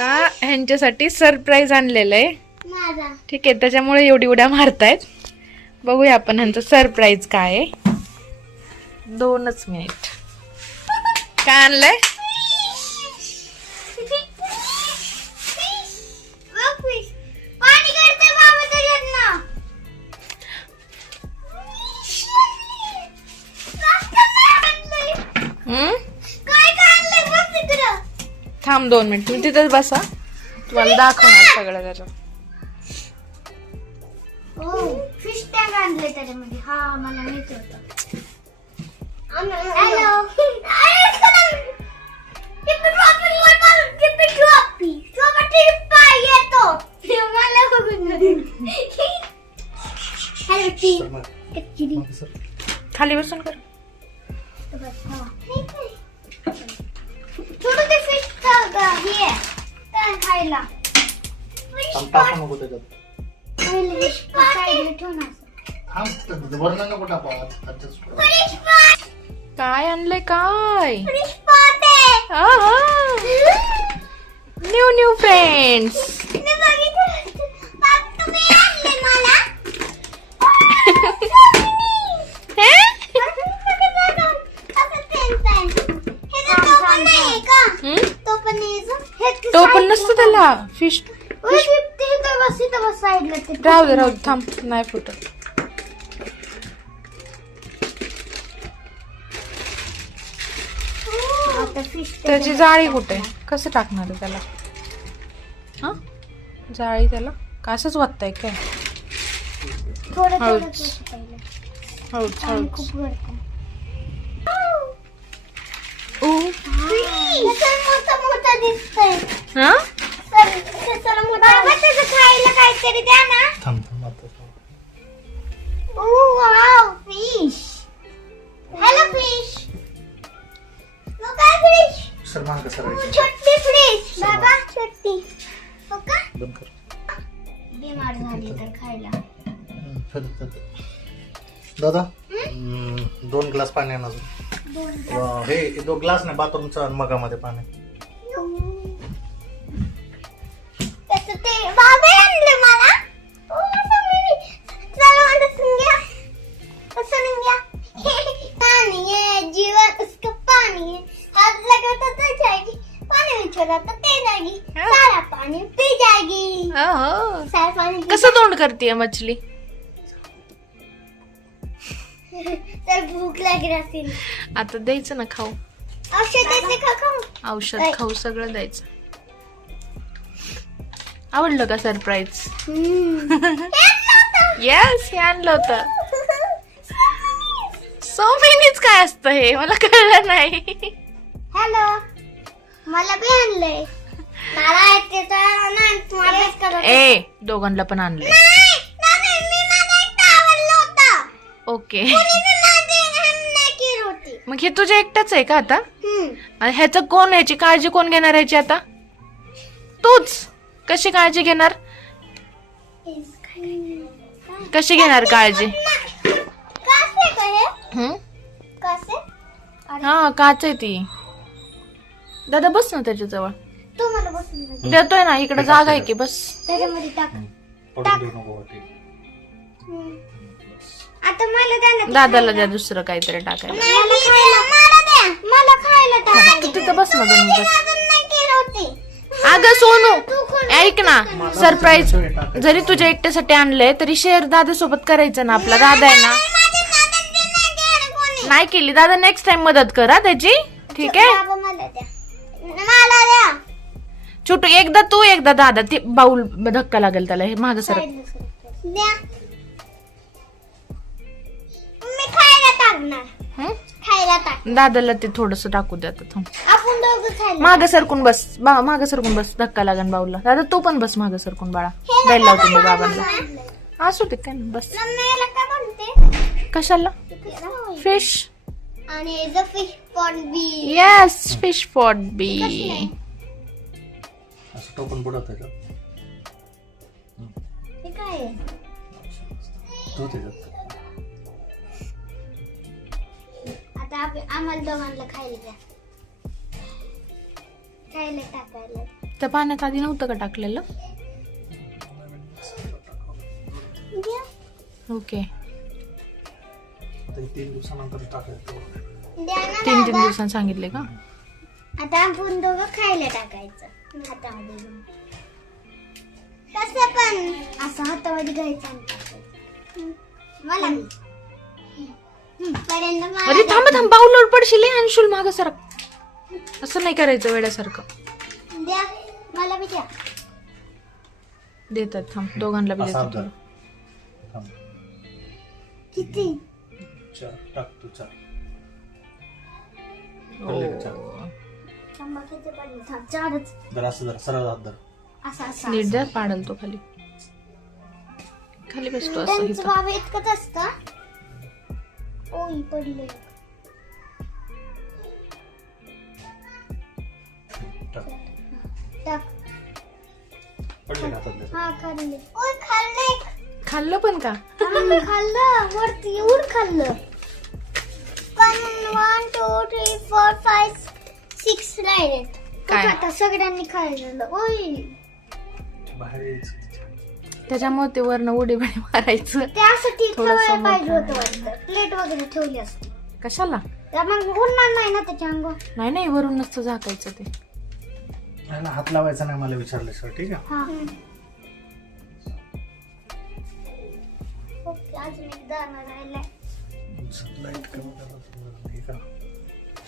आता ह्यांच्यासाठी सरप्राईज आणलेलं आहे. ठीक आहे, त्याच्यामुळे एवढी उड्या मारतायत. बघूया आपण ह्यांचं सरप्राईज काय आहे. 2 मिनिट. काय आणलंय? थांब 2 मिनिट, मी तिथेच बसा, तुम्हाला दाखवणार सगळं त्याच्यात. फिश टँक आणले त्याच्यामध्ये. हा मला माहिती होतं. हॅलो. खाली बसून कर. छोटं ते फिश हे खायला. काय आणलंय? काय न्यू फ्रेंड्स. तो पण नसतो त्याला. फिश राहू दे थांब, नाही फुटत. त्याची जाळी कुठे? कसं टाकणार आहे त्याला? हा, जाळी त्याला का असंच वाटतंय काय? हळूच हळूच हळूच. हा, खायला काहीतरी द्या ना. फिश. Hello fish. छोटी फिश बाबा, छोटी. बीमार झाली तर खायला. दादा 2 ग्लास पाणी आणा. हे 2 ग्लास नाही, बाथरूमच्या मगामध्ये पाणी. ते बाबा आणले मला. पानी है जीवन, उसका पानी है. हाथ लगा तो जाएगी, पानी में छोड़ा तो ते जाएगी, सारा पानी पी जाएगी. सारा पानी कसं तोंड करते मछली? तर भूक लागली असेल. आता द्यायचं ना खाऊ. औषध द्यायचं का खाऊ? औषध खाऊ सगळं द्यायचं. आवडलं का सरप्राईज? येस, हे आणलं होतं. सो मेनीच काय असतं हे मला कळलं नाही. हॅलो, मला बी आणलंय. मला ते तर नाही, तुम्हाला करत. ए, दोघांना पण आणलंय. ओके, मग हे तुझ्या एकटाच आहे का आता? आणि ह्याचं कोण, ह्याची काळजी कोण घेणार ह्याची आता? तूच. कशी काळजी घेणार? कशी घेणार काळजी? हा, काच आहे ती. दादा बस ना त्याच्याजवळ. देतोय ना, इकडे जागा आहे की, बस त्याच्यामध्ये टाक. आता मला द्या ना. दादाला द्या दुसरं काहीतरी टाकायला. मला खायला टाक. तू तिथं बस ना, बस. अगं सोनू, ऐक ना, सरप्राईज जरी तुझ्या एकट्यासाठी आणलंय तरी शेअर दादा सोबत करायचं ना. आपला दादा आहे ना. नाही केली दादा, नेक्स्ट टाइम मदत करा त्याची. ठीक आहे, छोटू एकदा तू एकदा दादा. ते बाऊल धक्का लागेल त्याला. हे मागं सर. दादाला ते थोडस टाकू द्या. मागं सरकून बस, मागं सरकून बस. धक्का लागेल बाऊलला. दादा तू पण बस मागं सरकून बाळा. द्यायला लावते मी बाबांना. असू दे काय नाही, बस. कशाला? फिश. आणि फिश पॉट बी. येस, फिश पॉट बी. असं टोपण बुडत आहे का? हे काय आहे? आता आम्हाला दोघांना खायला द्या. खायला टाकायला. त्या पाण्यात आधी नव्हतं का टाकलेलं? द्या. ओके. ते 3 दिवसानंतर टाकायचं. द्या ना 3 बाबा. दिवसांनी सांगितले का? आता आपण दोघं खायला टाकायचं हातामध्ये घेऊन. कसं पण असं हातामध्ये घ्यायचं आणि टाकायचं. मला दे. पर्यंत मला अरे थांब थांब, बाऊलवर पडशील हे, अंशुल मागं सरक. असं नाही करायचं वेड्यासारखं. द्या. मला बी द्या. देतात, थांब दोघांना बी असा देतात. धर. थांब. किती? 4 टाक तू 4. थांबा, किती पडले? थांब, 4च. जर असं जर सरळ हात धर. असं असं नीट जर पाडल तो खाली खाली बसतो असं त्यांचं इथं. बाबा इतकंच असतं. ओय पडले. टाक. टाक. पडले का हातातले? हा खाल्ले. ओय खाल्ले. खाल्लं पण का? खाल्लं वरती येऊन खाल्लं. 1 2 3 4 5 6 राहिलेत. काय? आता सगळ्यांनी खाल्लं. ओय बाहेर यायचं. त्याच्यामुळे ते वरनं उडी बिडी मारायचं. ते असं ठीक थोडंसं ठेवायला पाहिजे मोठं. होतं वाटतं. प्लेट वगैरे ठेवली असती. कशाला? तर मग उडणार नाही ना त्याच्या अंगावर. नाही नाही, वरून नसतं झाकायचं ते. नाही ना, हात लावायचा नाही मला विचारल्याशिवाय. ठीक आहे. हा. ओके, अजून एक दाणा राहिलाय. लाईट कमी करा. हे करा.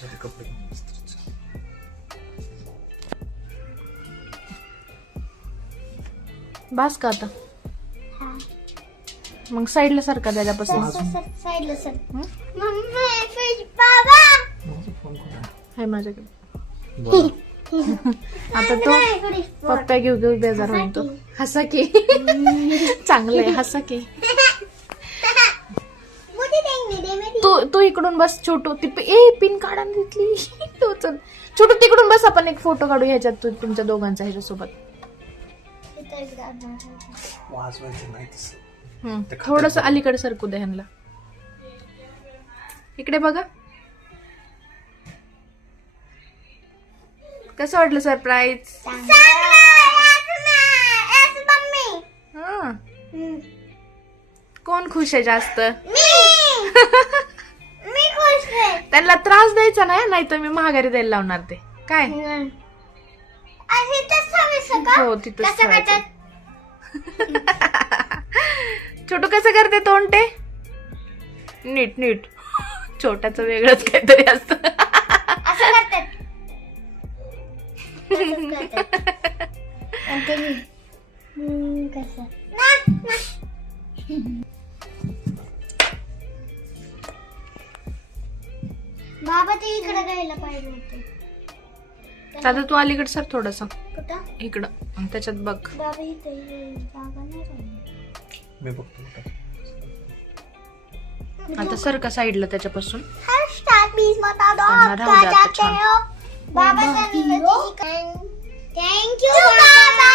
त्याचे कपडे इस्त्रीचे. बास का आता? हा. मग साईडला सरका त्याच्यापासून. सर साईडला सर. हं? मम्मी फिश बाबा. माझा फोन कोण आहे? हाय माझ्याकडे. बोला. आता तो पप्प्या घेऊ घेऊ बेजार होईल तो. हसा की. चांगलंय, हसा की. मुझे देखने दे मेरी. तू इकडून बस छोटू. ती पिन काढा ना तिथली. तो चल छोटू तिकडून बस, आपण एक फोटो काढू ह्याच्यात तुमच्या दोघांचा ह्याच्यासोबत. वाजवायचं नाही तसं. ते खात्यात थोडस बघा. अलीकडे सरकू दे ह्यांना. इकडे बघा. कसं वाटलं सरप्राईज? हा. कोण खुश आहे जास्त? मी खुश आहे. त्यांना त्रास द्यायचा नाही, नाही तर मी महागारी द्यायला लावणार ते. काय? आहे तसं का? हो, तिथंच कसं ठेवायचं. करतात? छोटू कसं करते तोंड ते? नीट नीट. छोट्याचं वेगळंच काहीतरी असतं. असं करतात. तसंच करतात. आणि ते मी, कसं? ना. बाबा ते इकडे घ्यायला पाहिजे होते. दादा तू अलीकडे सर थोडस कुठं? इकडं आणि त्याच्यात बघ. बाबा इथे जागा नाही राहिली. मी बघतो. आता सर का साईडला त्याच्यापासून. Hashtag please बता दो त्यांना आप राहू क्या द्या आता चाहते छान. हो. बाबा थैंक यू बाबा.